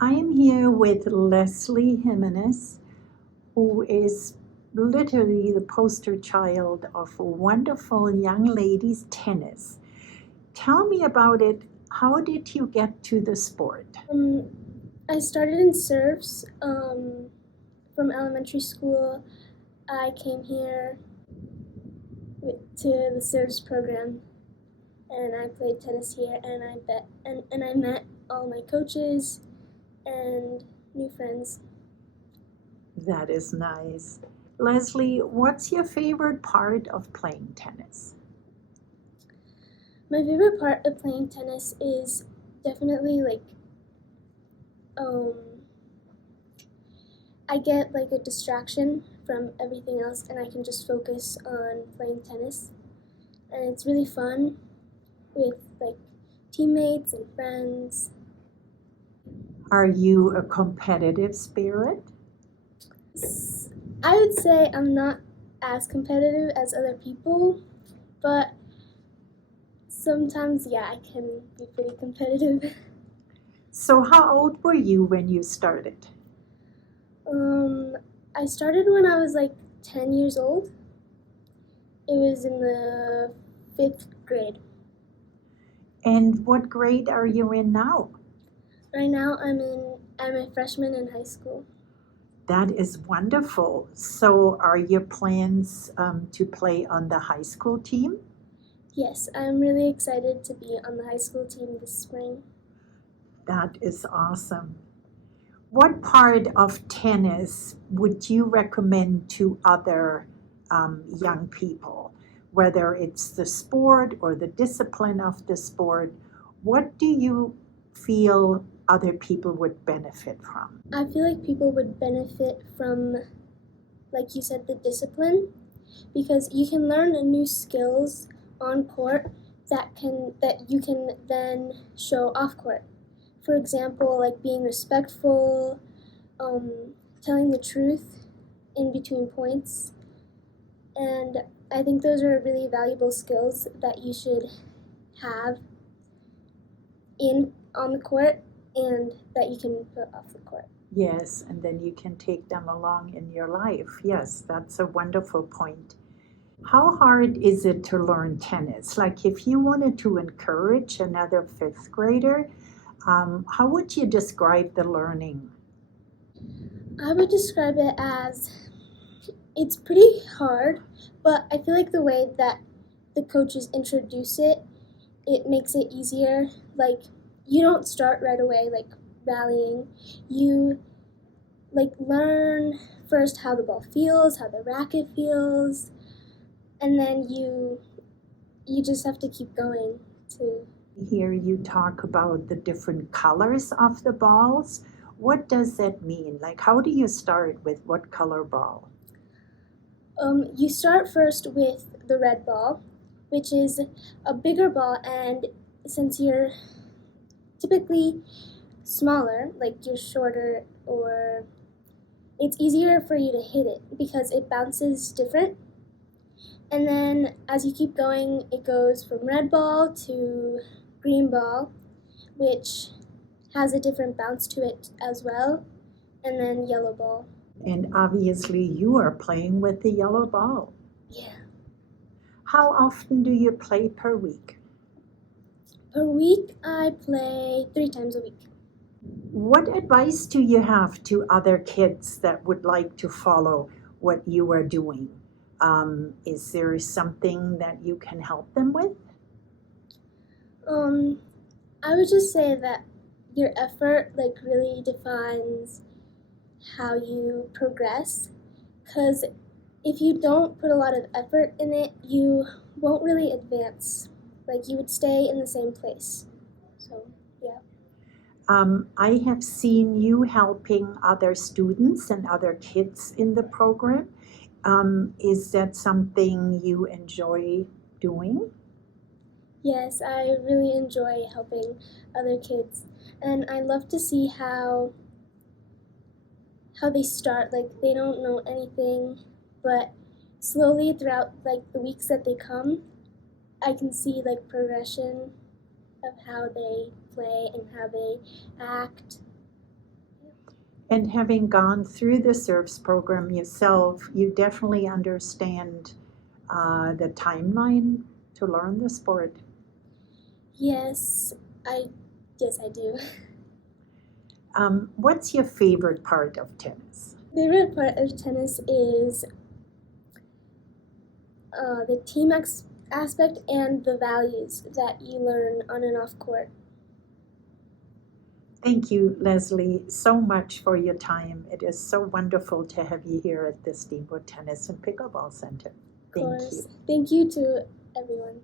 I am here with Leslie Jimenez, who is literally the poster child of wonderful young ladies tennis. Tell me about it. How did you get to the sport? I started in serves from elementary school. I came here to the serves program, and I played tennis here. And I met all my coaches and new friends. That is nice. Leslie, what's your favorite part of playing tennis? My favorite part of playing tennis is definitely um, I get like a distraction from everything else, and I can just focus on playing tennis. And it's really fun with like teammates and friends. Are you a competitive spirit? I would say I'm not as competitive as other people, but sometimes, yeah, I can be pretty competitive. So, how old were you when you started? Um, I started when I was like 10 years old. It was in the fifth grade. And what grade are you in now? Right now, I'm a freshman in high school. That is wonderful. So, are your plans to play on the high school team? Yes, I'm really excited to be on the high school team this spring. That is awesome. What part of tennis would you recommend to other young people, whether it's the sport or the discipline of the sport? What do you feel other people would benefit from? I feel like people would benefit from, like you said, the discipline, because you can learn new skills on court that you can then show off court. For example, like being respectful, telling the truth in between points, and I think those are really valuable skills that you should have in on the court and that you can put off the court. Yes, and then you can take them along in your life. Yes, that's a wonderful point. How hard is it to learn tennis? Like, if you wanted to encourage another fifth grader, how would you describe the learning? I would describe it as it's pretty hard, but I feel like the way that the coaches introduce it, it makes it easier. Like you don't start right away like rallying. You like learn first how the ball feels, how the racket feels, and then you just have to keep going to Hear you talk about the different colors of the balls. What does that mean? Like, how do you start with what color ball? you start first with the red ball, which is a bigger ball, and since you're typically smaller, like you're shorter, or it's easier for you to hit it because it bounces different. And then as you keep going, it goes from red ball to green ball, which has a different bounce to it as well, and then yellow ball. And obviously, you are playing with the yellow ball. Yeah. How often do you play per week? Per week, I play 3 times a week. What advice do you have to other kids that would like to follow what you are doing? Is there something that you can help them with? Um, I would just say that your effort like really defines how you progress, because if you don't put a lot of effort in it, you won't really advance. Like you would stay in the same place. So, yeah. I have seen you helping other students and other kids in the program. Is that something you enjoy doing? Yes, I really enjoy helping other kids, and I love to see how they start. Like they don't know anything, but slowly throughout like the weeks that they come, I can see like progression of how they play and how they act. And having gone through the SERVS program yourself, you definitely understand the timeline to learn the sport. Yes, I do. What's your favorite part of tennis? Favorite part of tennis is the team aspect and the values that you learn on and off court. Thank you, Leslie, so much for your time. It is so wonderful to have you here at the Steamboat Tennis and Pickleball Center. Of Thank course. you. Thank you to everyone.